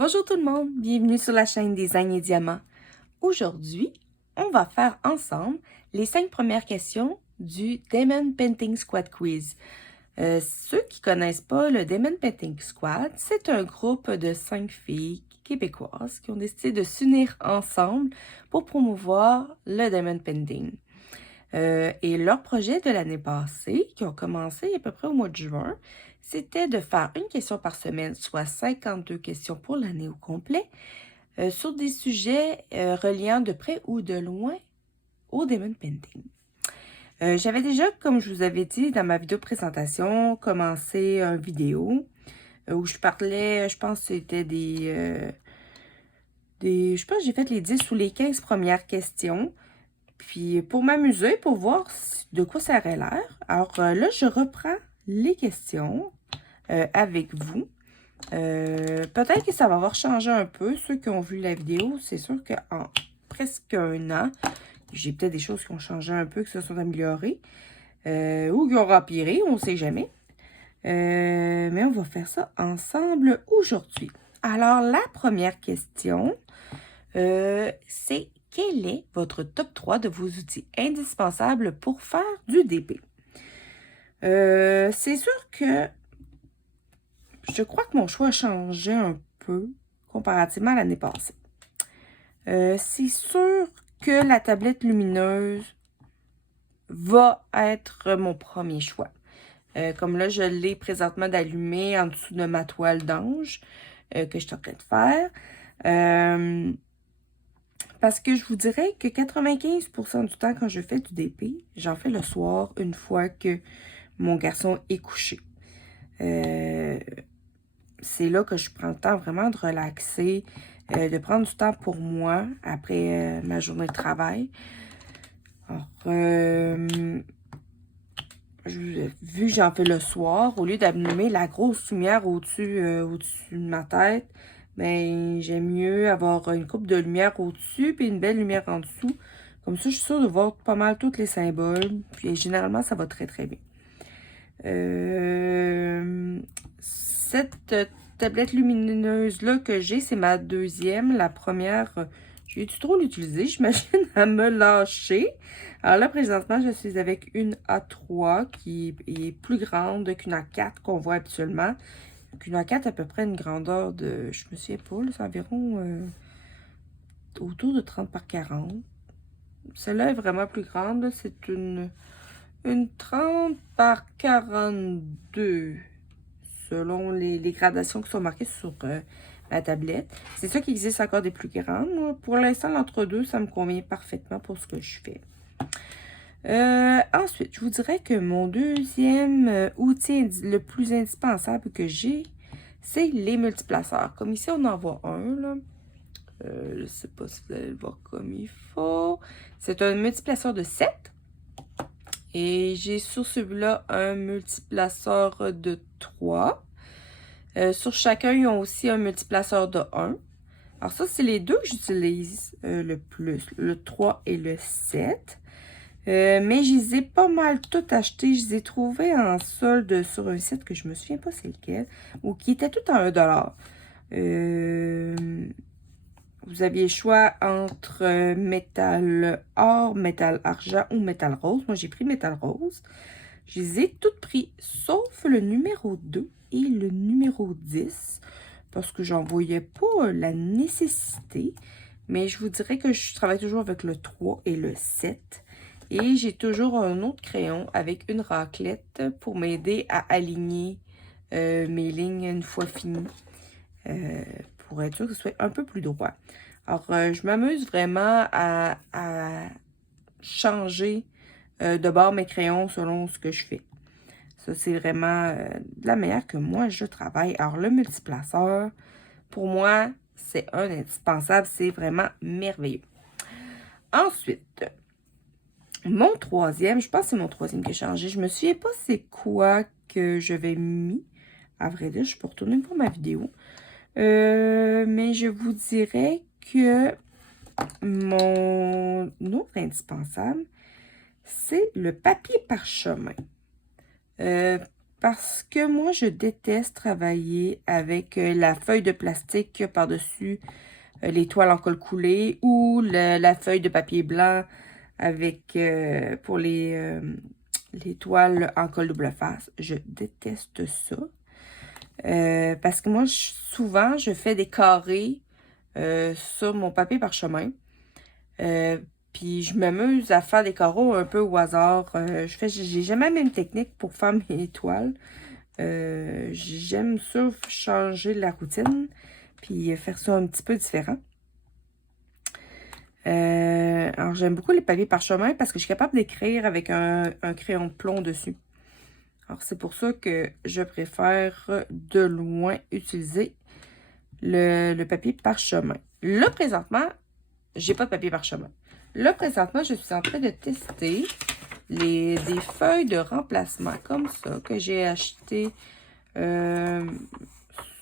Bonjour tout le monde, bienvenue sur la chaîne Design et Diamants. Aujourd'hui, on va faire ensemble les 5 premières questions du Diamond Painting Squad Quiz. Ceux qui ne connaissent pas le Diamond Painting Squad, c'est un groupe de 5 filles québécoises qui ont décidé de s'unir ensemble pour promouvoir le Diamond Painting. Et leur projet de l'année passée, qui ont commencé à peu près au mois de juin, c'était de faire une question par semaine, soit 52 questions pour l'année au complet, sur des sujets reliant de près ou de loin au Diamond Painting. J'avais déjà, comme je vous avais dit dans ma vidéo présentation, commencé une vidéo où je parlais, je pense que c'était je pense que j'ai fait les 10 ou les 15 premières questions. Puis pour m'amuser, pour voir de quoi ça aurait l'air. Alors là, je reprends les questions avec vous. Peut-être que ça va avoir changé un peu. Ceux qui ont vu la vidéo, c'est sûr qu'en presque un an, j'ai peut-être des choses qui ont changé un peu, qui se sont améliorées. Ou qui ont empiré, on ne sait jamais. Mais on va faire ça ensemble aujourd'hui. Alors, la première question, c'est quel est votre top 3 de vos outils indispensables pour faire du DP? C'est sûr que je crois que mon choix a changé un peu comparativement à l'année passée. C'est sûr que la tablette lumineuse va être mon premier choix. Comme là, je l'ai présentement d'allumer en dessous de ma toile d'ange que je suis en train de faire. Parce que je vous dirais que 95% du temps, quand je fais du DP, j'en fais le soir, une fois que mon garçon est couché. C'est là que je prends le temps vraiment de relaxer, de prendre du temps pour moi après ma journée de travail. Alors, vu que j'en fais le soir, au lieu d'allumer la grosse lumière au-dessus de ma tête, ben j'aime mieux avoir une coupe de lumière au-dessus puis une belle lumière en dessous. Comme ça, je suis sûre de voir pas mal tous les symboles. Puis généralement, ça va très très bien. Cette tablette lumineuse-là que j'ai, c'est ma deuxième. La première, j'ai dû trop l'utiliser. J'imagine à me lâcher. Alors là, présentement, je suis avec une A3 qui est plus grande qu'une A4 qu'on voit habituellement. Une A4 à peu près une grandeur de, je me souviens pas, c'est environ autour de 30 par 40. Celle-là est vraiment plus grande. C'est une 30 par 42 selon les gradations qui sont marquées sur la tablette. C'est ça qui existe encore des plus grandes. Moi, pour l'instant, l'entre-deux, ça me convient parfaitement pour ce que je fais. Ensuite, je vous dirais que mon deuxième outil le plus indispensable que j'ai, c'est les multiplaceurs. Comme ici, on en voit un, là. Je ne sais pas si vous allez le voir comme il faut. C'est un multiplaceur de 7. Et j'ai sur celui-là un multiplaceur de 3. Sur chacun, ils ont aussi un multiplaceur de 1. Alors ça, c'est les deux que j'utilise le plus, le 3 et le 7. Mais je les ai pas mal tout achetés. Je les ai trouvés en solde sur un site que je me souviens pas c'est lequel, ou qui était tout à 1$. Vous aviez le choix entre métal or, métal argent ou métal rose. Moi, j'ai pris métal rose. Je les ai toutes pris, sauf le numéro 2 et le numéro 10, parce que j'en voyais pas la nécessité. Mais je vous dirais que je travaille toujours avec le 3 et le 7. Et j'ai toujours un autre crayon avec une raclette pour m'aider à aligner mes lignes une fois finies. Pour être sûr que ce soit un peu plus droit. Alors, je m'amuse vraiment à changer de bord mes crayons selon ce que je fais. Ça, c'est vraiment de la manière que moi, je travaille. Alors, le multiplaceur, pour moi, c'est un indispensable. C'est vraiment merveilleux. Ensuite, mon troisième, je pense que c'est mon troisième qui a changé. Je me souviens pas c'est quoi que j'avais mis. À vrai dire, je peux retourner pour ma vidéo. Mais je vous dirais que mon autre indispensable, c'est le papier parchemin. Parce que moi, je déteste travailler avec la feuille de plastique par-dessus les toiles en colle coulé ou la feuille de papier blanc avec pour les toiles en colle double face. Je déteste ça. Parce que moi, souvent, je fais des carrés sur mon papier parchemin. Puis je m'amuse à faire des carreaux un peu au hasard. J'ai jamais la même technique pour faire mes toiles. J'aime ça changer la routine, puis faire ça un petit peu différent. Alors j'aime beaucoup les papiers parchemin parce que je suis capable d'écrire avec un crayon de plomb dessus. Alors c'est pour ça que je préfère de loin utiliser le papier parchemin. Là présentement, j'ai pas de papier parchemin. Là présentement, je suis en train de tester des feuilles de remplacement comme ça que j'ai acheté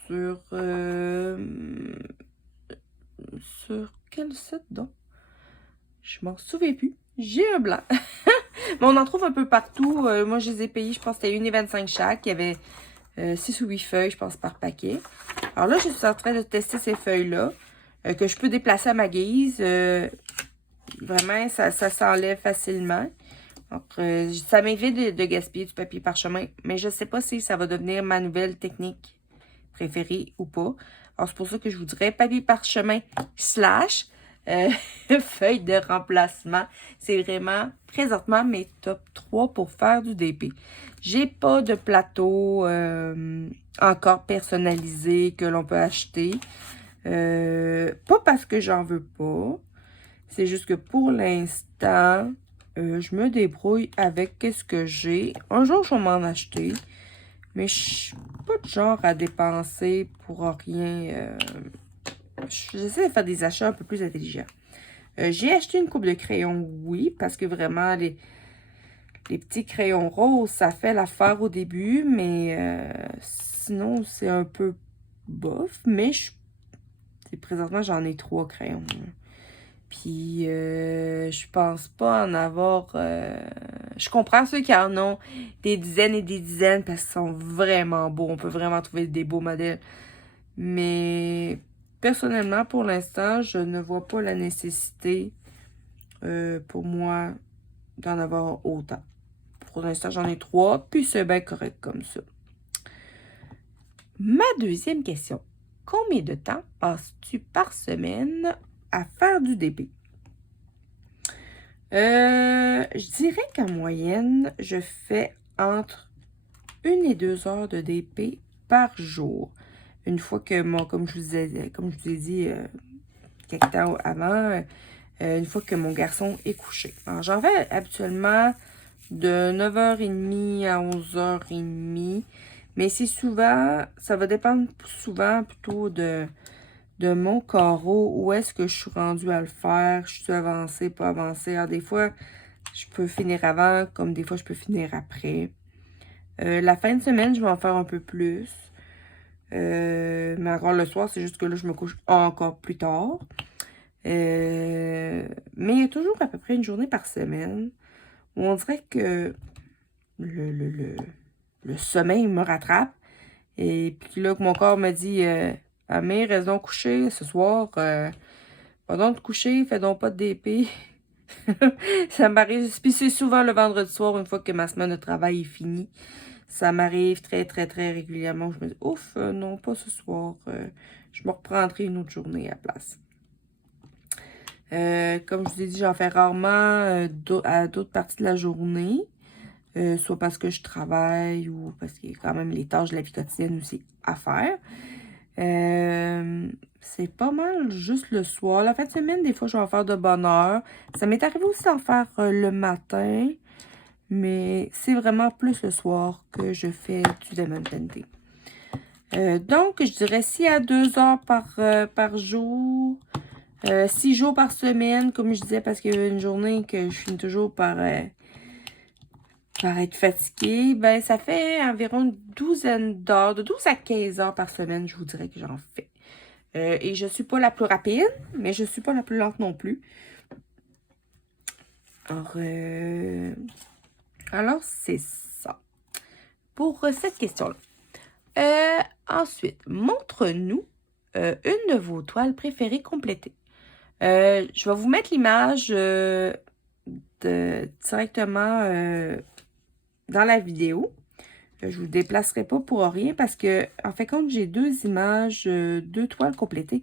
sur quel site donc? Je m'en souviens plus. J'ai un blanc. Mais on en trouve un peu partout. Moi, je les ai payés, je pense que c'était 1,25 chaque. Il y avait 6 ou 8 feuilles, je pense, par paquet. Alors là, je suis en train de tester ces feuilles-là que je peux déplacer à ma guise. Vraiment, ça s'enlève facilement. Donc, ça m'évite de gaspiller du papier parchemin, mais je ne sais pas si ça va devenir ma nouvelle technique préférée ou pas. Alors, c'est pour ça que je vous dirais papier parchemin slash feuille de remplacement. C'est vraiment, présentement, mes top 3 pour faire du DP. J'ai pas de plateau encore personnalisé que l'on peut acheter. Pas parce que j'en veux pas. C'est juste que pour l'instant, je me débrouille avec ce que j'ai. Un jour, je vais m'en acheter. Mais je suis pas de genre à dépenser pour rien. J'essaie de faire des achats un peu plus intelligents. J'ai acheté une coupe de crayons, oui, parce que vraiment, les petits crayons roses, ça fait l'affaire au début. Mais sinon, c'est un peu bof. Mais présentement, j'en ai 3 crayons. Puis, je pense pas en avoir... je comprends ceux qui en ont des dizaines et des dizaines parce qu'ils sont vraiment beaux. On peut vraiment trouver des beaux modèles. Mais, personnellement, pour l'instant, je ne vois pas la nécessité pour moi d'en avoir autant. Pour l'instant, j'en ai 3, puis c'est bien correct comme ça. Ma deuxième question. Combien de temps passes-tu par semaine à faire du DP? Je dirais qu'en moyenne, je fais entre 1 et 2 heures de DP par jour. Une fois que comme je vous ai dit quelques temps avant, une fois que mon garçon est couché. Alors, j'en fais habituellement de 9h30 à 11h30. Mais c'est souvent, ça va dépendre souvent plutôt de mon carreau, où est-ce que je suis rendue à le faire, je suis avancée, pas avancée. Alors, des fois, je peux finir avant, comme des fois, je peux finir après. La fin de semaine, je vais en faire un peu plus. Mais encore le soir, c'est juste que là, je me couche encore plus tard. Mais il y a toujours à peu près une journée par semaine où on dirait que le sommeil me rattrape. Et puis là, que mon corps me dit... Amir, reste donc couché ce soir. Va donc te coucher, fais donc pas de DP. Ça m'arrive. Puis c'est souvent le vendredi soir, une fois que ma semaine de travail est finie. Ça m'arrive très, très, très régulièrement. Je me dis, ouf, non, pas ce soir. Je me reprendrai une autre journée à la place. Comme je vous ai dit, j'en fais rarement à d'autres parties de la journée. Soit parce que je travaille ou parce qu'il y a quand même les tâches de la vie quotidienne aussi à faire. C'est pas mal juste le soir. La fin de semaine, des fois, je vais en faire de bonne heure. Ça m'est arrivé aussi d'en faire le matin. Mais c'est vraiment plus le soir que je fais du diamond painting. Donc, je dirais 6 à 2 heures par jour. 6 jours par semaine, comme je disais, parce qu'il y a une journée que je finis toujours par être fatiguée. Ben, ça fait environ une douzaine d'heures, de 12 à 15 heures par semaine, je vous dirais que j'en fais. Et je suis pas la plus rapide, mais je suis pas la plus lente non plus. Alors c'est ça. pour cette question-là. Ensuite, montre-nous une de vos toiles préférées complétées. Je vais vous mettre l'image directement dans la vidéo. Je vous déplacerai pas pour rien parce que, en fait, quand j'ai deux images, deux toiles complétées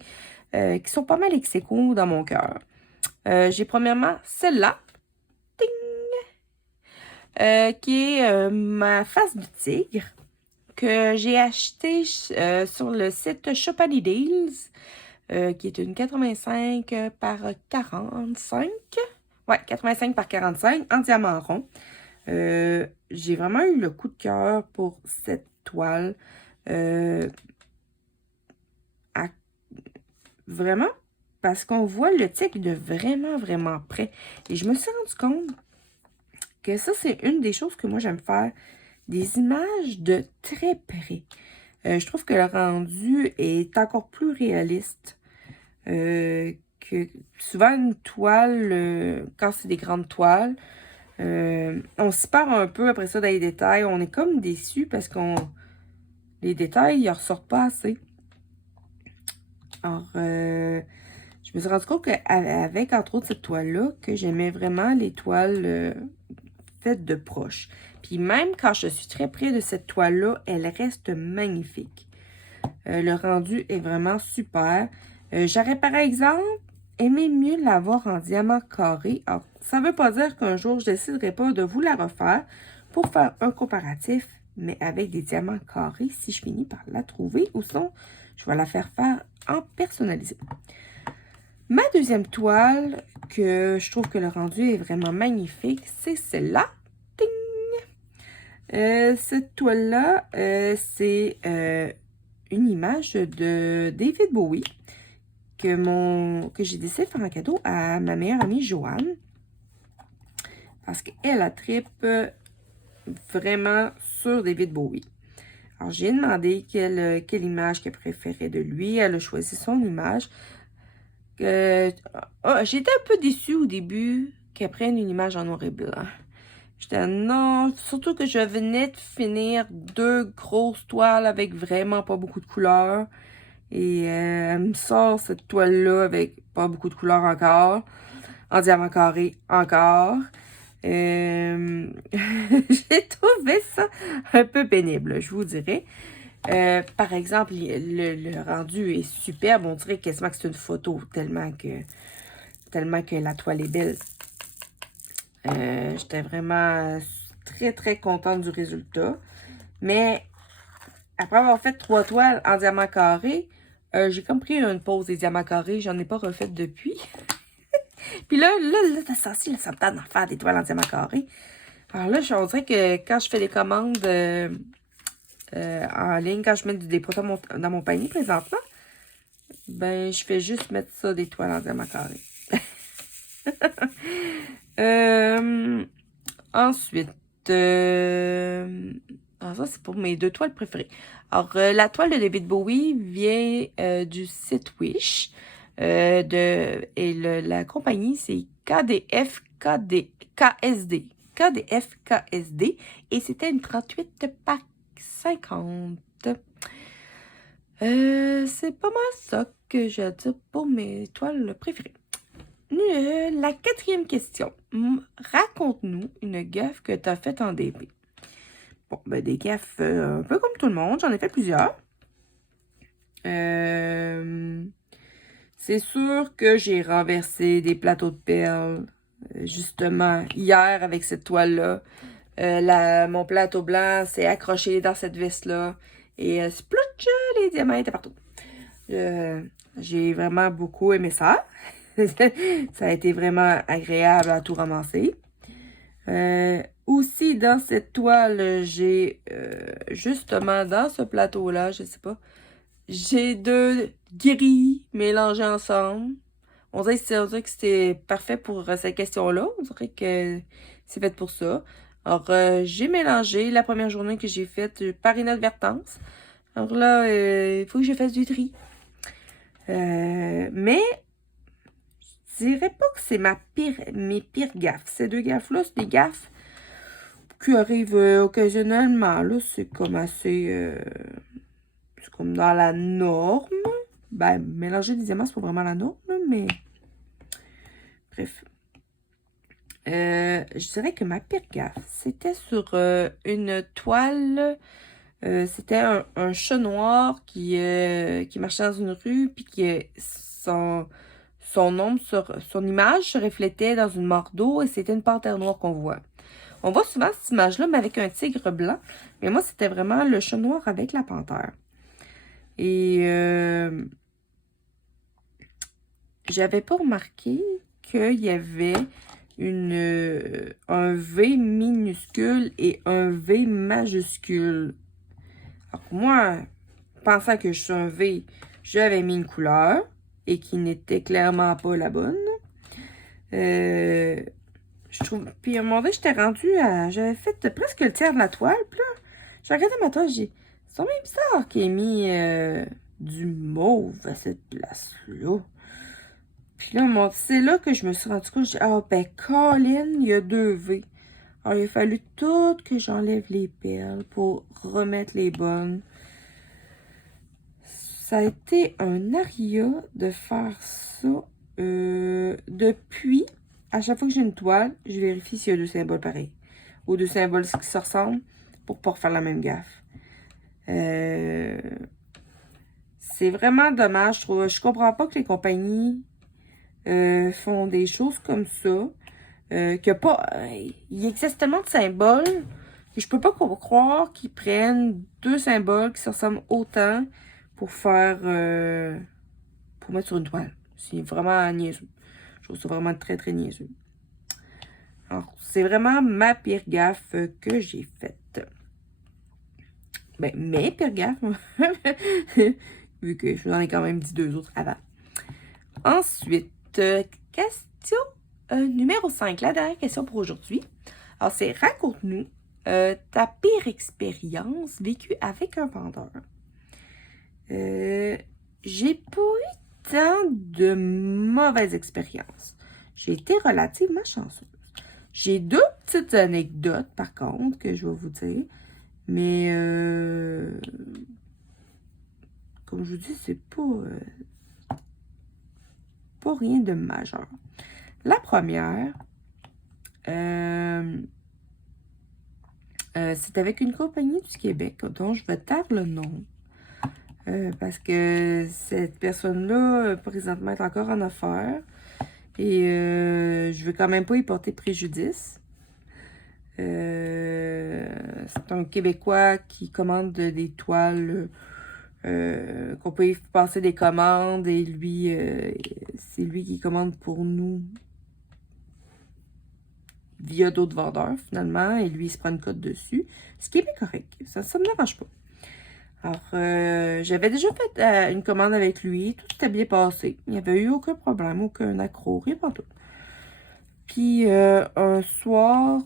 qui sont pas mal ex-aequo dans mon cœur. J'ai premièrement celle-là, qui est ma face du tigre que j'ai acheté sur le site Chopany Deals, qui est une 85 par 45. Ouais, 85 par 45 en diamant rond. J'ai vraiment eu le coup de cœur pour cette toile. Vraiment, parce qu'on voit le tigre de vraiment, vraiment près. Et je me suis rendu compte que ça, c'est une des choses que moi, j'aime faire. Des images de très près. Je trouve que le rendu est encore plus réaliste. Que souvent, une toile, quand c'est des grandes toiles, on s'y perd un peu après ça dans les détails. On est comme déçu parce qu'on les détails, ils ressortent pas assez. Alors, je me suis rendu compte qu'avec, entre autres, cette toile-là, que j'aimais vraiment les toiles faites de proche. Puis même quand je suis très près de cette toile-là, elle reste magnifique. Le rendu est vraiment super. J'aurais par exemple aimé mieux l'avoir en diamant carré. Alors, ça ne veut pas dire qu'un jour, je ne déciderai pas de vous la refaire pour faire un comparatif, mais avec des diamants carrés, si je finis par la trouver. Ou sinon, je vais la faire en personnalisé. Ma deuxième toile, que je trouve que le rendu est vraiment magnifique, c'est celle-là. Cette toile-là, c'est une image de David Bowie que j'ai décidé de faire un cadeau à ma meilleure amie Joanne. Parce qu'elle a trippe vraiment sur David Bowie. Alors, j'ai demandé quelle image qu'elle préférait de lui. Elle a choisi son image. J'étais un peu déçue au début qu'elle prenne une image en noir et blanc. J'étais non, surtout que je venais de finir deux grosses toiles avec vraiment pas beaucoup de couleurs. Et elle me sort cette toile-là avec pas beaucoup de couleurs encore. En diamant carré encore. J'ai trouvé ça un peu pénible, je vous dirais. Par exemple, le rendu est superbe. On dirait quasiment que c'est une photo tellement que la toile est belle. J'étais vraiment très, très contente du résultat. Mais après avoir fait 3 toiles en diamant carré, j'ai comme pris une pause des diamants carrés. J'en ai pas refait depuis. Puis là, t'as senti, là, ça me tente d'en faire des toiles en diamant carré. Alors là, on dirait que quand je fais des commandes en ligne, quand je mets des produits dans mon panier présentement, ben, je fais juste mettre ça des toiles en diamant carré. Ensuite, ça c'est pour mes deux toiles préférées. Alors, la toile de David Bowie vient du site Wish. Et la compagnie, c'est KSD. KSD. Et c'était une 38 par 50. C'est pas mal ça que j'ai à dire pour mes toiles préférées. La quatrième question. Raconte-nous une gaffe que tu as faite en DP. Bon, ben des gaffes un peu comme tout le monde. J'en ai fait plusieurs. C'est sûr que j'ai renversé des plateaux de perles. Justement, hier avec cette toile-là. Mon plateau blanc s'est accroché dans cette veste-là. Et splouch, les diamants étaient partout. J'ai vraiment beaucoup aimé ça. Ça a été vraiment agréable à tout ramasser. Aussi, dans cette toile, j'ai justement dans ce plateau-là, je sais pas, j'ai deux gris mélangés ensemble. On dirait que c'était parfait pour cette question-là. On dirait que c'est fait pour ça. Alors, j'ai mélangé la première journée que j'ai faite par inadvertance. Alors là, il faut que je fasse du tri. Mais je dirais pas que c'est mes pires gaffes. Ces deux gaffes-là, c'est des gaffes qui arrive occasionnellement, là. C'est comme assez... c'est comme dans la norme. Ben, mélanger des diamants, c'est pas vraiment la norme, là, mais... Bref. Je dirais que ma pire gaffe, c'était sur une toile. C'était un chat noir qui marchait dans une rue, puis son ombre, son image se reflétait dans une mare d'eau, et c'était une panthère noire qu'on voit. On voit souvent cette image-là, mais avec un tigre blanc. Mais moi, c'était vraiment le chat noir avec la panthère. Et j'avais pas remarqué qu'il y avait un V minuscule et un V majuscule. Alors moi, pensant que je suis un V, j'avais mis une couleur et qui n'était clairement pas la bonne. Je trouve. Puis à un moment donné, j'étais rendue à. J'avais fait presque le tiers de la toile. Puis là, j'ai regardé ma toile, j'ai. C'est même bizarre qu'il ait mis du mauve à cette place-là. Puis là, c'est là que je me suis rendu compte. J'ai dit, ah, ben, Colin, il y a 2 V. Alors, il a fallu tout que j'enlève les perles pour remettre les bonnes. Ça a été un aria de faire ça. Depuis, à chaque fois que j'ai une toile, je vérifie s'il y a 2 symboles pareils. Ou 2 symboles qui se ressemblent pour pas refaire la même gaffe. C'est vraiment dommage, je trouve. Je comprends pas que les compagnies font des choses comme ça. Il existe tellement de symboles que je peux pas croire qu'ils prennent 2 symboles qui se ressemblent autant pour faire pour mettre sur une toile. C'est vraiment niaiseux. Je trouve ça vraiment très très niaiseux. Alors, c'est vraiment ma pire gaffe que j'ai faite. Ben, mes pires gaffes, vu que je vous en ai quand même dit 2 autres avant. Ensuite, question numéro 5, la dernière question pour aujourd'hui. Alors, c'est raconte-nous ta pire expérience vécue avec un vendeur. J'ai pas eu tant de mauvaises expériences. J'ai été relativement chanceuse. J'ai 2 petites anecdotes, par contre, que je vais vous dire. Mais, comme je vous dis, c'est pas rien de majeur. La première, c'est avec une compagnie du Québec dont je vais taire le nom. Parce que cette personne-là, présentement, est encore en affaires. Et je veux quand même pas y porter préjudice. C'est un Québécois qui commande des toiles, qu'on peut y passer des commandes. Et lui, c'est lui qui commande pour nous via d'autres vendeurs, finalement. Et lui, il se prend une cote dessus. Ce qui est bien correct. Ça me dérange pas. Alors, j'avais déjà fait une commande avec lui. Tout s'était bien passé. Il n'y avait eu aucun problème, aucun accroc, rien pas tout. Puis, un soir,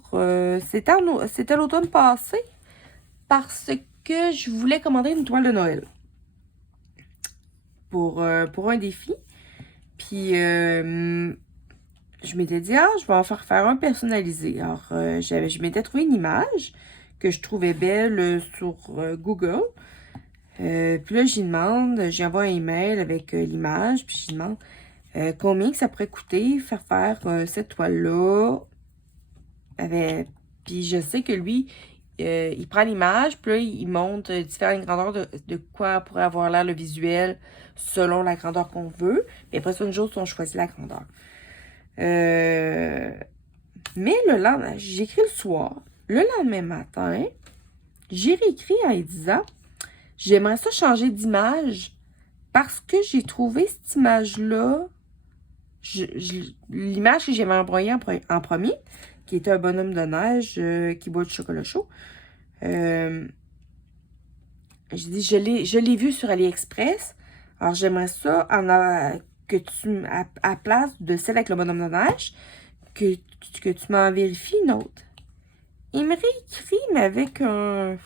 c'était l'automne passé, parce que je voulais commander une toile de Noël pour un défi. Puis, je m'étais dit, je vais en faire un personnalisé. Alors, je m'étais trouvé une image que je trouvais belle sur Google. Puis là, j'ai envoyé un email avec l'image, puis j'y demande combien que ça pourrait coûter faire cette toile-là. Puis je sais que lui, il prend l'image, puis là, il monte différentes grandeurs de quoi pourrait avoir l'air le visuel selon la grandeur qu'on veut. Et après ça, une jour, on choisit la grandeur. Mais le lendemain, j'écris le soir. Le lendemain matin, j'ai réécrit en lui disant j'aimerais ça changer d'image parce que j'ai trouvé cette image-là, l'image que j'avais envoyée en premier, qui était un bonhomme de neige qui boit du chocolat chaud. J'ai dit, je l'ai vu sur AliExpress. Alors, j'aimerais ça que tu, à place de celle avec le bonhomme de neige, que tu m'en vérifies une autre. Il me réécrit, mais avec un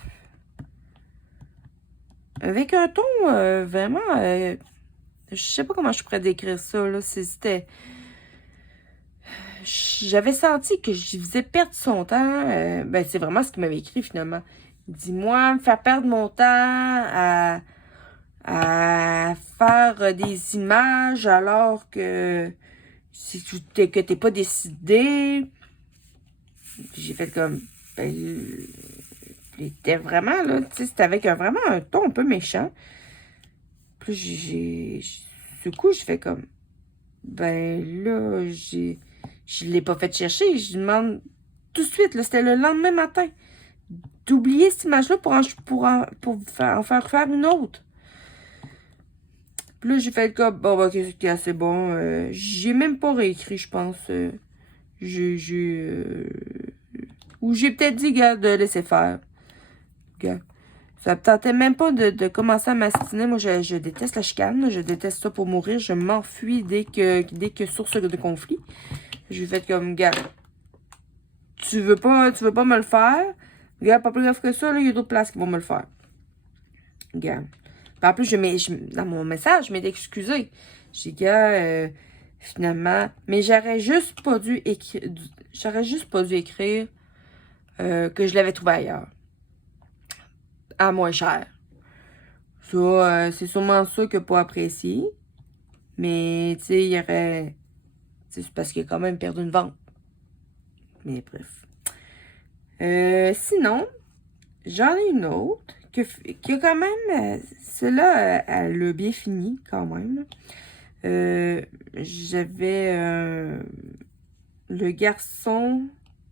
ton vraiment... je sais pas comment je pourrais décrire ça, là. j'avais senti que je faisais perdre son temps. Ben, c'est vraiment ce qu'il m'avait écrit finalement. Il dit, moi, me faire perdre mon temps à faire des images alors que que t'es pas décidé. J'ai fait comme, ben, il était vraiment, là, tu sais, c'était avec vraiment un ton un peu méchant. Puis du coup, je fais comme, ben là, je l'ai pas fait chercher. Je demande tout de suite, là, c'était le lendemain matin, d'oublier cette image-là pour en faire une autre. Puis là, j'ai fait comme, bon, ben, ok, c'est bon. J'ai même pas réécrit, je pense. Ou j'ai peut-être dit, gars, de laisser faire. Gars. Ça me tentait même pas de commencer à m'astiner. Moi, je déteste la chicane. Je déteste ça pour mourir. Je m'enfuis dès que source de conflit. J'ai fait comme, gars, tu veux pas me le faire? Gars, pas plus grave que ça, là, il y a d'autres places qui vont me le faire. Gars. Puis en plus, dans mon message, je m'étais excusée. J'ai dit, gars, finalement, mais j'aurais juste pas dû écrire que je l'avais trouvé ailleurs. À moins cher. Ça, c'est sûrement ça qu'il n'a pas apprécié. Mais, tu sais, il y aurait... C'est parce qu'il a quand même perdu une vente. Mais bref. Sinon, j'en ai une autre qui a quand même... Celle-là, elle a bien fini quand même. J'avais le garçon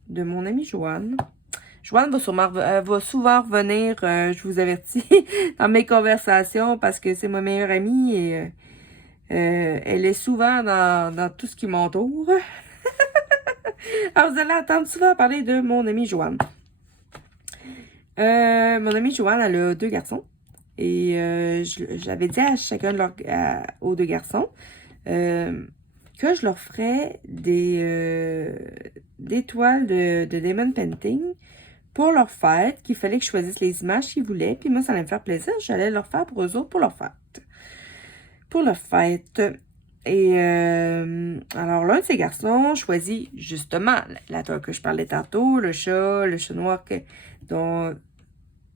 de mon amie Joanne. Joanne va souvent revenir, je vous avertis, dans mes conversations parce que c'est ma meilleure amie et elle est souvent dans tout ce qui m'entoure. Alors, vous allez entendre souvent parler de mon amie Joanne. Mon amie Joanne, elle a 2 garçons. Et j'avais dit à chacun aux 2 garçons que je leur ferais des toiles de Diamond Painting pour leur fête, qu'il fallait que je choisisse les images qu'ils voulaient. Puis moi, ça allait me faire plaisir. J'allais leur faire pour eux autres, pour leur fête. Pour leur fête. Et alors, l'un de ces garçons choisit justement la toile que je parlais tantôt, le chat noir dont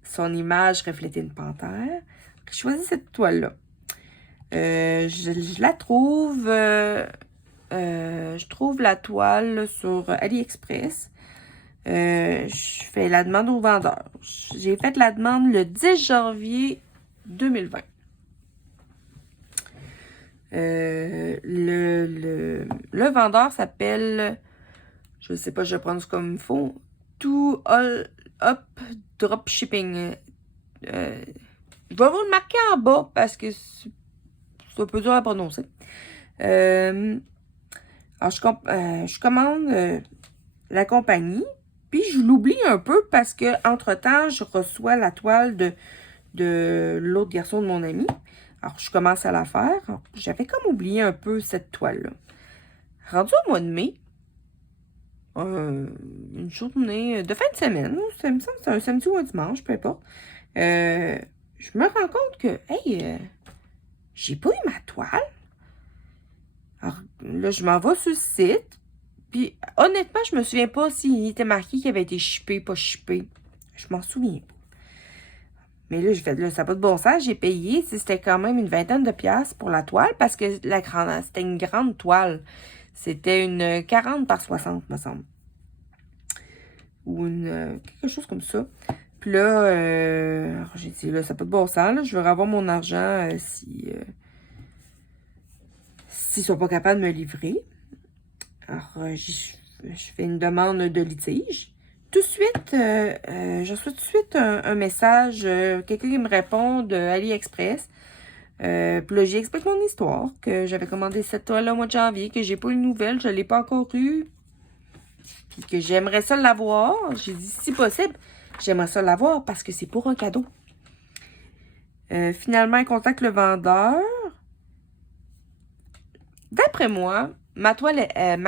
son image reflétait une panthère. Je choisis cette toile-là. Je la trouve... je trouve la toile sur AliExpress. Je fais la demande au vendeur. J'ai fait la demande le 10 janvier 2020. Le vendeur s'appelle, je ne sais pas, je prononce comme il faut, To All Up Dropshipping. Je vais vous le marquer en bas parce que c'est un peu dur à prononcer. Alors, je commande la compagnie. Puis, je l'oublie un peu parce que entre-temps, je reçois la toile de l'autre garçon de mon ami. Alors, je commence à la faire. J'avais comme oublié un peu cette toile-là. Rendu au mois de mai, une journée de fin de semaine, ça me semble que c'est un samedi ou un dimanche, peu importe. Je me rends compte que, hey, j'ai pas eu ma toile. Alors là, je m'en vais sur le site. Puis, honnêtement, je me souviens pas s'il était marqué qu'il avait été shippé, pas shippé. Je m'en souviens pas. Mais là, j'ai fait, là, ça n'a pas de bon sens. J'ai payé, c'était quand même une vingtaine de piastres pour la toile parce que c'était une grande toile. C'était une 40 par 60, me semble. Ou quelque chose comme ça. Puis là, j'ai dit, là, ça n'a pas de bon sens. Là, je veux avoir mon argent s'ils sont pas capables de me livrer. Alors, je fais une demande de litige. Tout de suite, je reçois tout de suite un message, quelqu'un qui me répond de AliExpress. Puis là, j'explique mon histoire, que j'avais commandé cette toile-là au mois de janvier, que j'ai pas eu de nouvelles, je l'ai pas encore eu, puis que j'aimerais ça l'avoir. J'ai dit, si possible, j'aimerais ça l'avoir parce que c'est pour un cadeau. Finalement, il contacte le vendeur. D'après moi, ma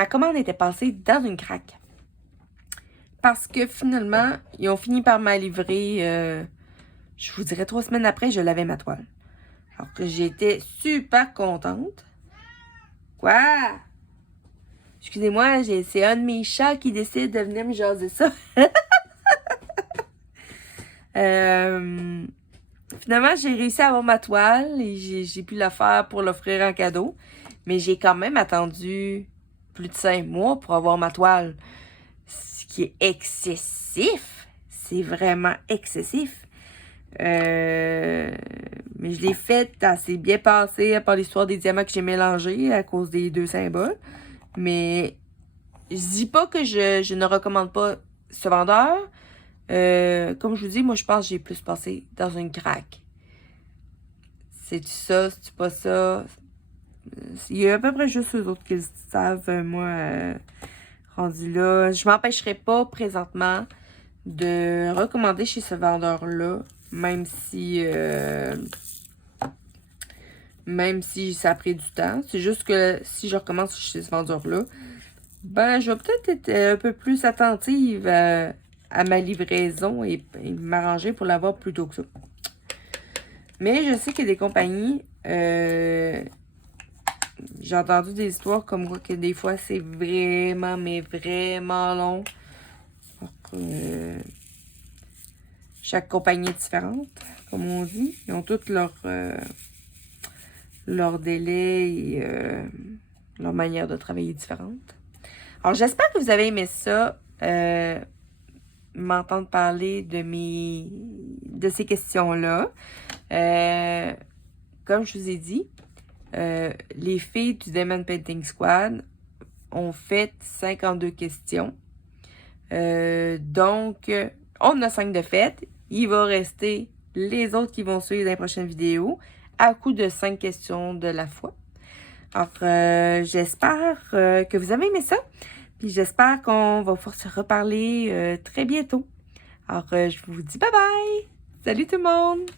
commande était passée dans une craque. Parce que finalement, ils ont fini par me livrer, je vous dirais 3 semaines après, je l'avais ma toile. Alors que j'étais super contente. Quoi? Excusez-moi, c'est un de mes chats qui décide de venir me jaser ça. Finalement, j'ai réussi à avoir ma toile et j'ai pu la faire pour l'offrir en cadeau. Mais j'ai quand même attendu plus de 5 mois pour avoir ma toile. Ce qui est excessif. C'est vraiment excessif. Mais je l'ai faite assez bien passée à part l'histoire des diamants que j'ai mélangés à cause des 2 symboles. Mais je dis pas que je ne recommande pas ce vendeur. Comme je vous dis, moi je pense que j'ai plus passé dans une craque. C'est-tu ça, c'est-tu pas ça? Il y a à peu près juste eux autres qui le savent. Moi, rendu là, je m'empêcherai pas présentement de recommander chez ce vendeur-là, même si ça a pris du temps. C'est juste que si je recommence chez ce vendeur-là, ben je vais peut-être être un peu plus attentive à ma livraison et m'arranger pour l'avoir plus tôt que ça. Mais je sais qu'il y a des compagnies, j'ai entendu des histoires comme quoi que des fois c'est vraiment, mais vraiment long. Donc, chaque compagnie est différente, comme on dit. Ils ont tous leur délai et leur manière de travailler différente. Alors, j'espère que vous avez aimé ça, m'entendre parler de ces questions-là. Comme je vous ai dit, les filles du Diamond Painting Squad ont fait 52 questions. Donc, on a 5 de faites. Il va rester les autres qui vont suivre dans les prochaines vidéos à coup de 5 questions de la fois. Alors, j'espère que vous avez aimé ça. Puis j'espère qu'on va pouvoir se reparler très bientôt. Alors, je vous dis bye bye! Salut tout le monde!